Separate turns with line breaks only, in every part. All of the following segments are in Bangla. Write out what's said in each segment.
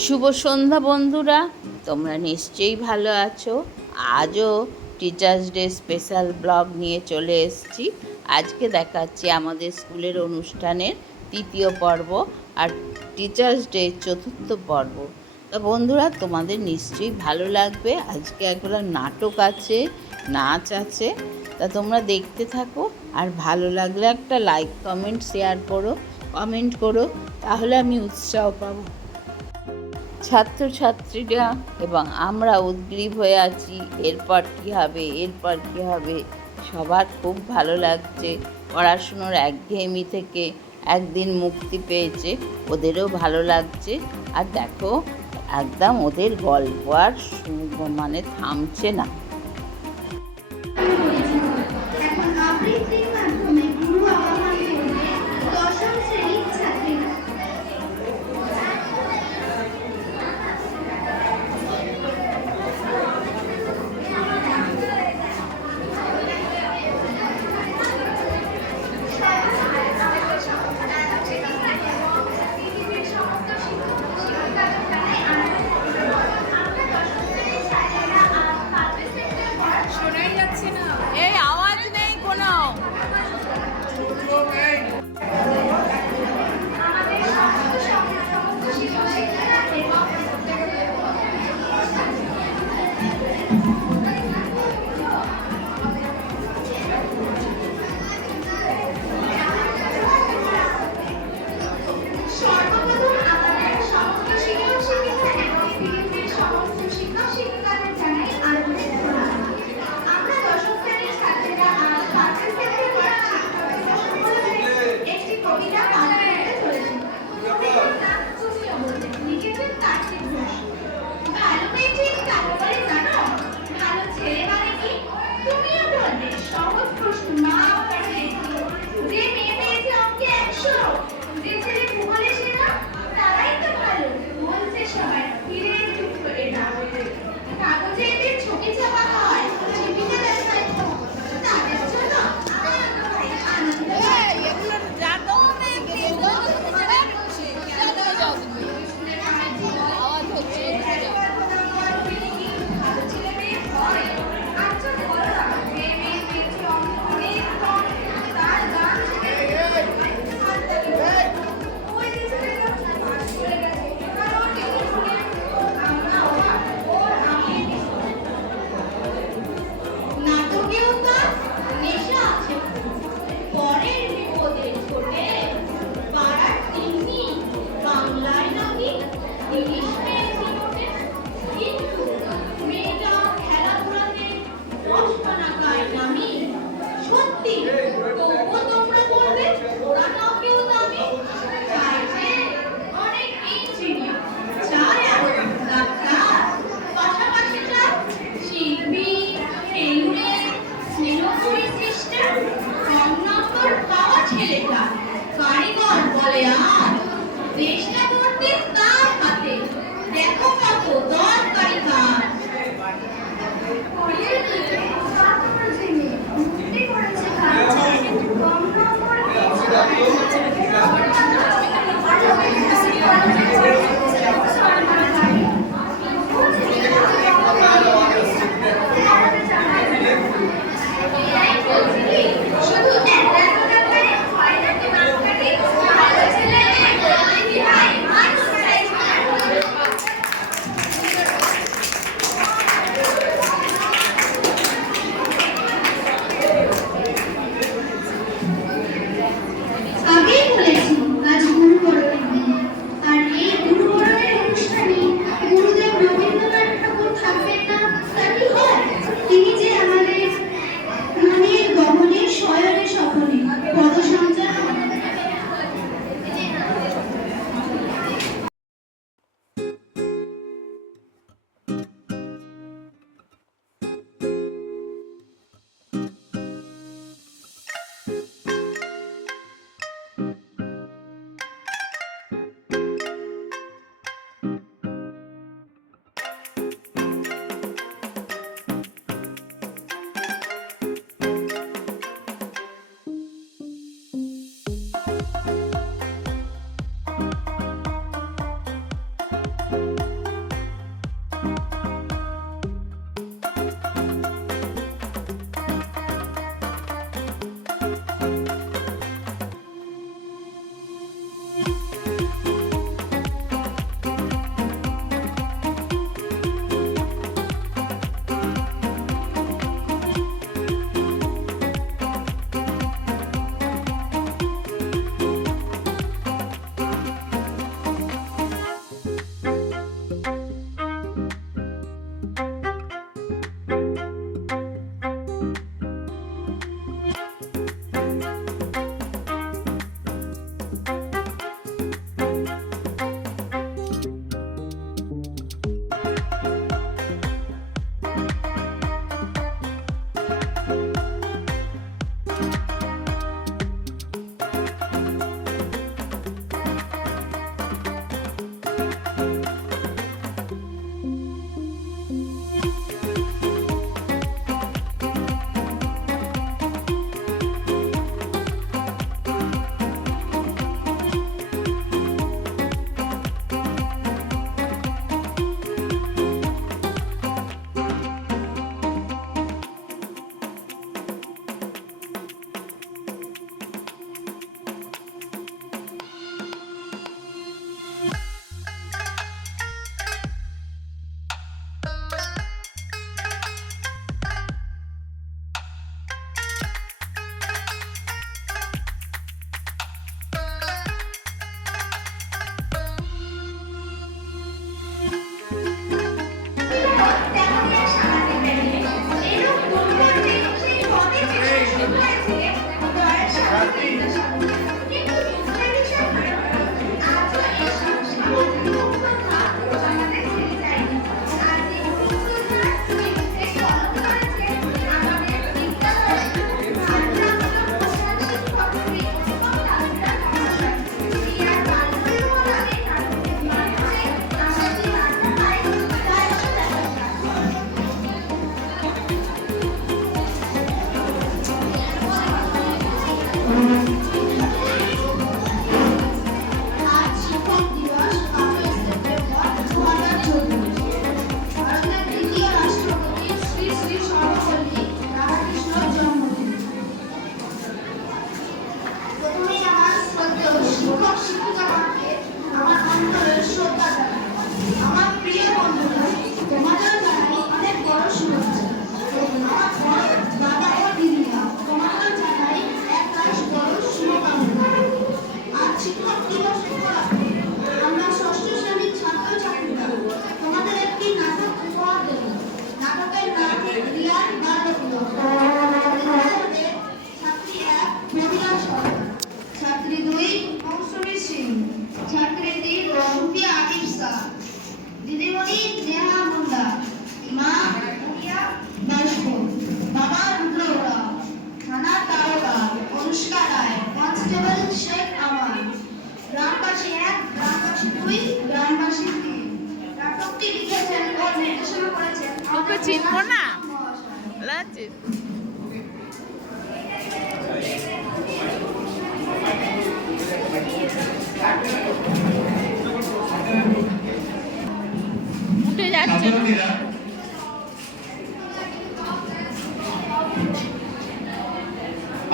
শুভ সন্ধ্যা বন্ধুরা, তোমরা নিশ্চয়ই ভালো আছো। আজও টিচার্স ডে স্পেশাল ব্লগ নিয়ে চলে এসেছি। আজকে দেখাচ্ছি আমাদের স্কুলের অনুষ্ঠানের তৃতীয় পর্ব আর টিচার্স ডে চতুর্থ পর্ব। তো বন্ধুরা, তোমাদের নিশ্চয়ই ভালো লাগবে। আজকে একবার নাটক আছে, নাচ আছে। তা তোমরা দেখতে থাকো আর ভালো লাগলে একটা লাইক কমেন্ট শেয়ার করো কমেন্ট করো। তাহলে আমি উৎসাহ পাবো। ছাত্রছাত্রীরা এবং আমরা উদ্গ্রীব হয়ে আছি, এরপর কী হবে, এরপর কী হবে, সবার খুব ভালো লাগছে। পড়াশুনোর একঘেয়েমি থেকে একদিন মুক্তি পেয়েছে, ওদেরও ভালো লাগছে। আর দেখো, একদম ওদের গল্প আর মানে থামছে না।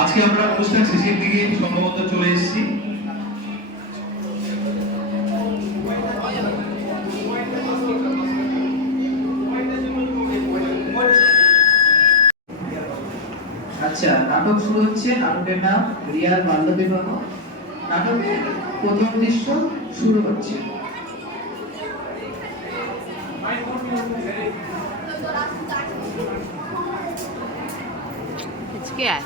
আজকে আমরা অনুষ্ঠান শেষের দিকে সম্ভবত চলে এসেছি।
আচ্ছা নাটক শুরু হচ্ছে। নাটকের নাম রিয়ার বাল্য বিবাহ নাটকের প্রথম দৃশ্য শুরু হচ্ছে
আজকে এত ডিস্টার্ব করছে না
Good morning, student. Good morning, ma'am. Sit down. তোমরা সকলে কেমন আছো? খুব ভালো, ma'am.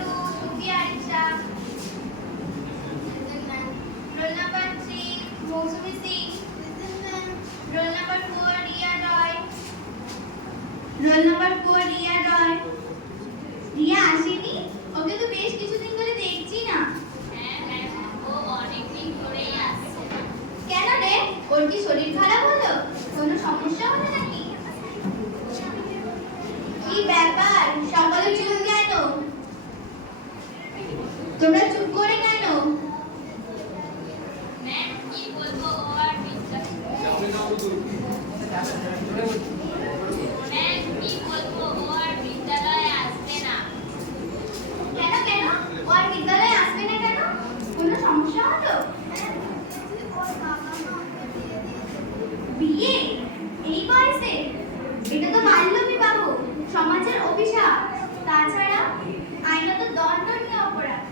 Roll number three, Mousumi Singh. Roll number four, Ria Roy. Roll number four Ria Roy Ria আসেনি ওকে তো বেশ কিছুদিন ধরে দেখছি না কেন রে ওর কি শরীর খারাপ হলো কোনো সমস্যা হলো নাকি কি ব্যাপার সকালে চুপ কেন তোমরা চুপ করে কেন কেন কেন ও আর বিদ্যালয়ে আসবে না কেন কোনো সমস্যা হলো বিয়ে এই বয়সে এটা তো বাল্য বিবাহ সমাজের অভিশাপ তাছাড়া আইনত দণ্ডনীয় অপরাধ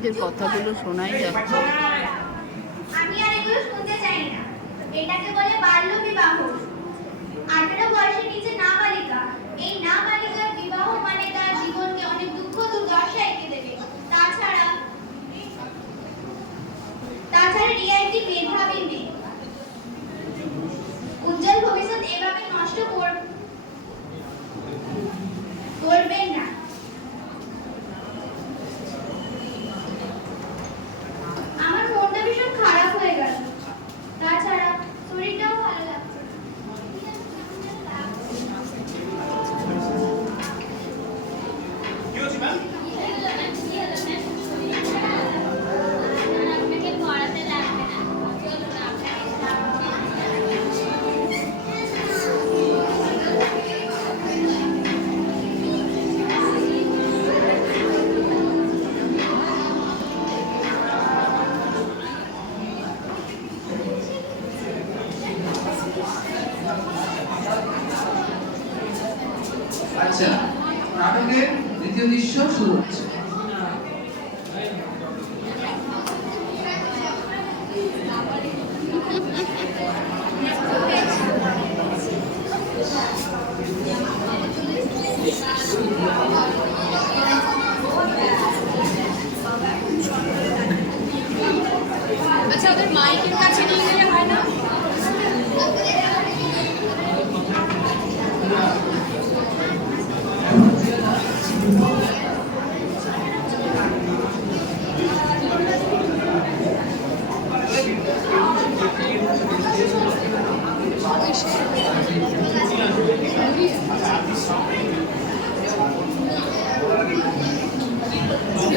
এদের কথাগুলো শোনাই যাচ্ছে।
আমি আর এগুলো শুনতে চাই না। এটাকে বলে বাল্য বিবাহ। আঠারো বয়সের নিচে নাবালিকা। এই নাবালিকার বিবাহ মানে তার জীবনকে অনেক দুঃখ দুর্দশা এঁকে দেবে। তাছাড়া তাছাড়া একটি মেধাবী মেয়ে। উজ্জ্বল ভবিষ্যৎ এভাবে নষ্ট কর- করবেন না।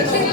আসি না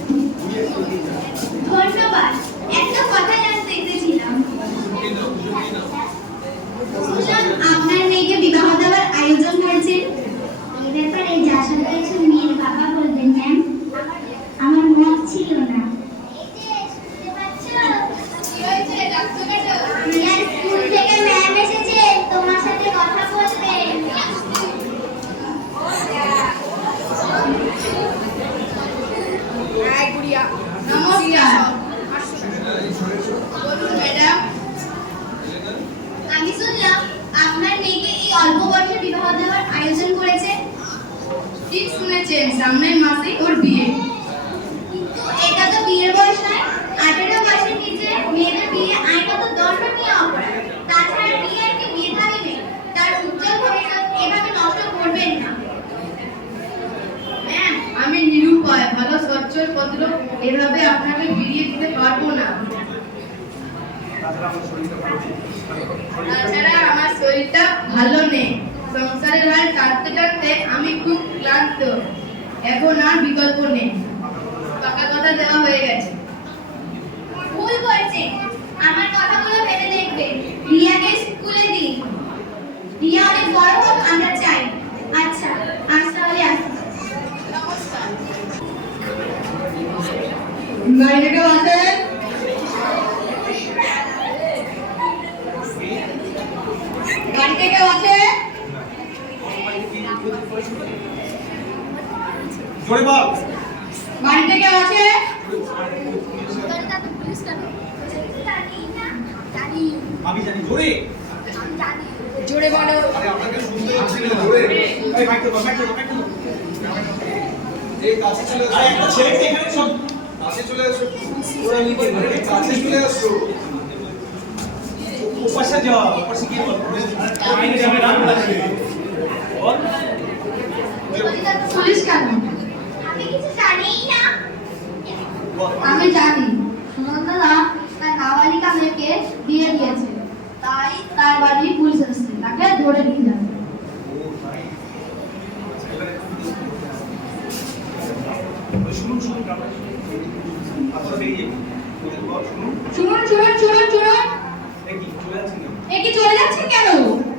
সামনের মাসে ওর বিয়ে।
এটা তো বিয়ের বয়স নয় আঠেরো বয়সের নিচে মেয়েদের বিয়ে আইনত দণ্ডনীয় অপরাধ। তাছাড়া বিয়ে একটি মেধাবী মেয়ে তার উজ্জ্বল ভবিষ্যৎ এভাবে নষ্ট করবেন না।
ম্যাম আমি নিরুপায় ভালো সচ্ছল পত্র এভাবে আপনাকে ফিরিয়ে দিতে পারব না। তাছাড়া আমার শরীরটা ভালো নেই। সংসারের হাল টানতে টানতে আমি খুব ক্লান্ত। এখন আর বিকল্প নেই। পাকা কথা দেওয়া হয়ে গেছে।
ভুল করছে। আমার কথাগুলো ভেবে দেখবেন রিয়াকে স্কুলে দিন রিয়া অনেক বড় হোক আমরা চাই। আচ্ছা আজ তাহলে আসি।
বাড়িতে কেউ আছেন বাড়িতে কেউ আছে?
জোরে বল
বাড়িতে কেউ আছে?
আমি জানি জোরে।
জোরে বলো।
কাছে চলে আসো কাছে চলে আসো ওরা নিতে পারে কাছে চলে আসো
আমি
জানি সুনন্দা তার নাবালিকা মেয়েকে বিয়ে দিয়েছে। তাই তার বাড়ি পুলিশ এসেছে। তাকে ধরে নিয়ে যাবে।
শুনুন শুনুন শুনুন
শুনুন
এই কি চলে যাচ্ছেন না
এ কি চলে যাচ্ছে কেন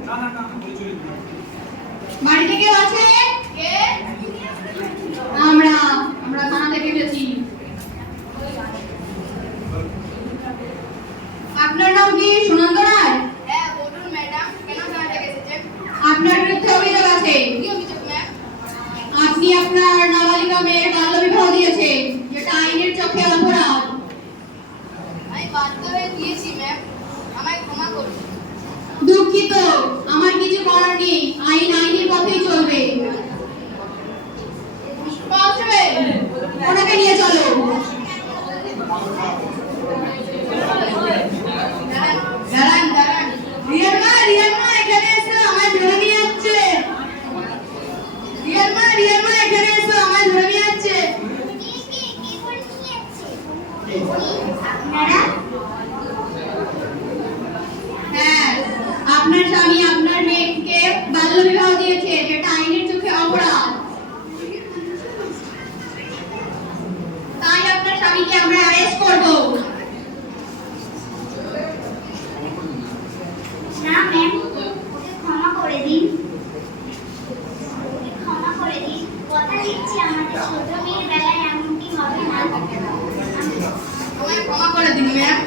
না না না বলে চলে যান
বাড়িতে কেউ আছে কে আমরা আমরা থানা থেকে এসেছি আপনার নাম কি সুনন্দ রায়
হ্যাঁ বলুন ম্যাডাম কেন থানা থেকে এসেছেন
আপনার বিরুদ্ধে অভিযোগ আছে
কি অভিযোগ ম্যাম
আপনি আপনার নাবালিকা মেয়ের বাল্য বিবাহ দিয়েছে যেটা আইনের চোখে অপরাধ
আমি বাধ্য হয়ে দিয়েছি ম্যাম আমায় ক্ষমা করুন
দুঃখিত আমার কিছু করার নেই। আইন আইনের পথেই চলবে কনস্টেবল ওনাকে নিয়ে চলো দাঁড়ান দাঁড়ান রিয়ার মা রিয়ার মা এখানে এসো আমায় ধরে নিয়ে যাচ্ছে রিয়ার মা রিয়ার মা এখানে এসো আমায় ধরে নিয়ে যাচ্ছে
কি কি কি করে নিয়েছে আপনারা
হ্যাঁ আপনার স্বামী আপনার মেয়েকে বাল্য বিবাহ দিয়েছে যেটা আইনের চোখে অপরাধ তাই আপনার স্বামীকে আমরা অ্যারেস্ট করব
না ম্যাম ওকে ক্ষমা করে দিন ওকে ক্ষমা করে দিন কথা দিচ্ছি আমাদের ছোট মেয়ের বেলায় এমনটি হবে না
আমায় ক্ষমা করে দিন ম্যাম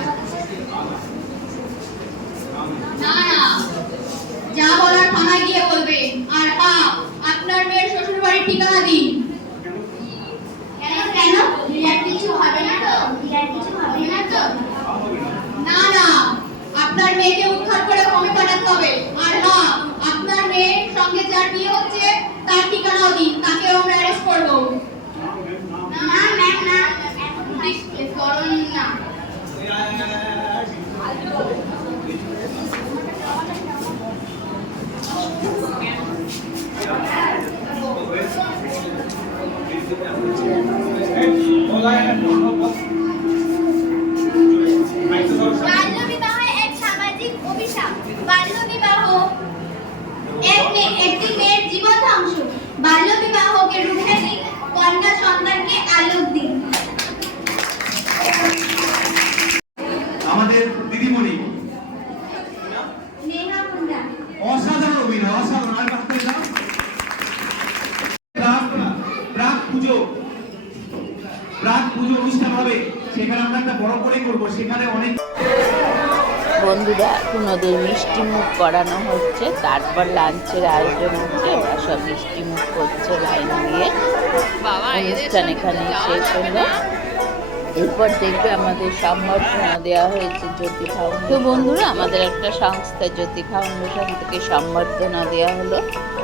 না না যা বলার থানায় গিয়ে বলবে আর হ্যাঁ আপনার মেয়ের শ্বশুর বাড়ির ঠিকানা দিন
কেন কেন রিয়ার কিছু হবে না তো রিয়ার কিছু হবে না
না আপনার মেয়েকে উদ্ধার করে কমে পাঠাতে হবে। আর হ্যাঁ আপনার মেয়ের সঙ্গে যার হচ্ছে, তার ঠিকানাও দিন, তাকেও আমরা অ্যারেস্ট করব।
না না
না
বাল্য বিবাহ থেকে একটি মেয়ের জীবন ধ্বংস
বাল্য বিবাহকে রুখে দিন কন্যা সন্তানকে আলোক দিন।
ওদের মিষ্টি মুখ করানো হচ্ছে তারপর লাঞ্চের আয়োজন হচ্ছে ওরা সব মিষ্টি মুখ করছে লাইন দিয়ে। অনুষ্ঠান এখানে শেষ হলো। এরপর দেখবে আমাদের সম্বর্ধনা দেওয়া হয়েছে জ্যোতি ফাউন্ডেশন। তো বন্ধুরা আমাদের একটা সংস্থা জ্যোতি ফাউন্ডেশন থেকে সম্বর্ধনা দেওয়া হলো।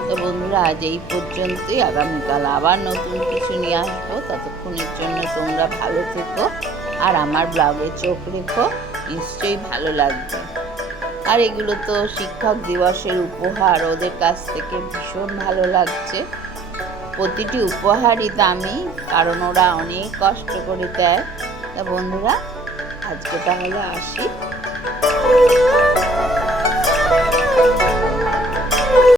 তো বন্ধুরা আজ এই পর্যন্তই। আগামীকাল আবার নতুন কিছু নিয়ে আসব। ততক্ষণের জন্য তোমরা ভালো থেকো আর আমার ব্লগে চোখ রেখো। নিশ্চয়ই ভালো লাগবে। আর এগুলো তো শিক্ষক দিবসের উপহার, ওদের কাছ থেকে ভীষণ ভালো লাগছে। প্রতিটি উপহারই দামি, কারণ ওরা অনেক কষ্ট করে দেয়। তা বন্ধুরা, আজকে তাহলে আসি।